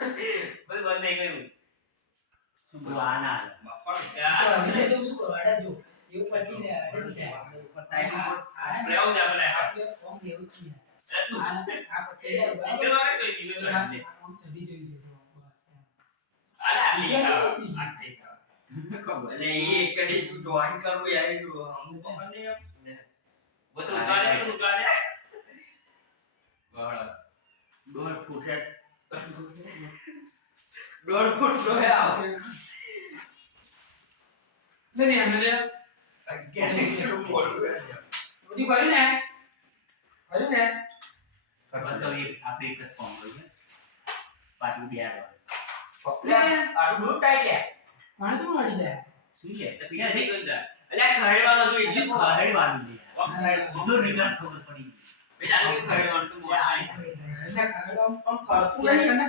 બંધ નહીં કર્યું આના બાપા તો વિજય તો શું કરો આડા જો એવું પટ્ટીને આડે જ જાય પ્રેમ જ આપણે આપણે ઓમ દેવું જ છે આ પટ્ટી જાય બરાબર ઈગર વાળે તો ઈગર વાળે આમ ચડી જઈ જો અરે આ વિજય તો ખબર એટલે એ કદી તું જોઈન કરવું યાર હમ તો મને બસ ઉતારે બરાબર 1.5 ફૂટ હે 1.5 ફૂટ નો હે આ નહીં અમે લે અગિયાર જેવું મોટું હે ઉડી ભર્યું ને બસ હવે આપણે એક જ ફોર્મ હોય પાછું બે આવે આટલું દૂર કાઈ કે મને તો મળી જાય શું છે તો પીડા થઈ ગયું તા એટલે ખરેવાનું તો એટલું ખરેવાનું છે ખરેવાનું જો નિકાલ ખબર પડી બેટા કે ખરેવાનું તો મોટા એટલે ખરેડો આમ ફરતું નહીં કને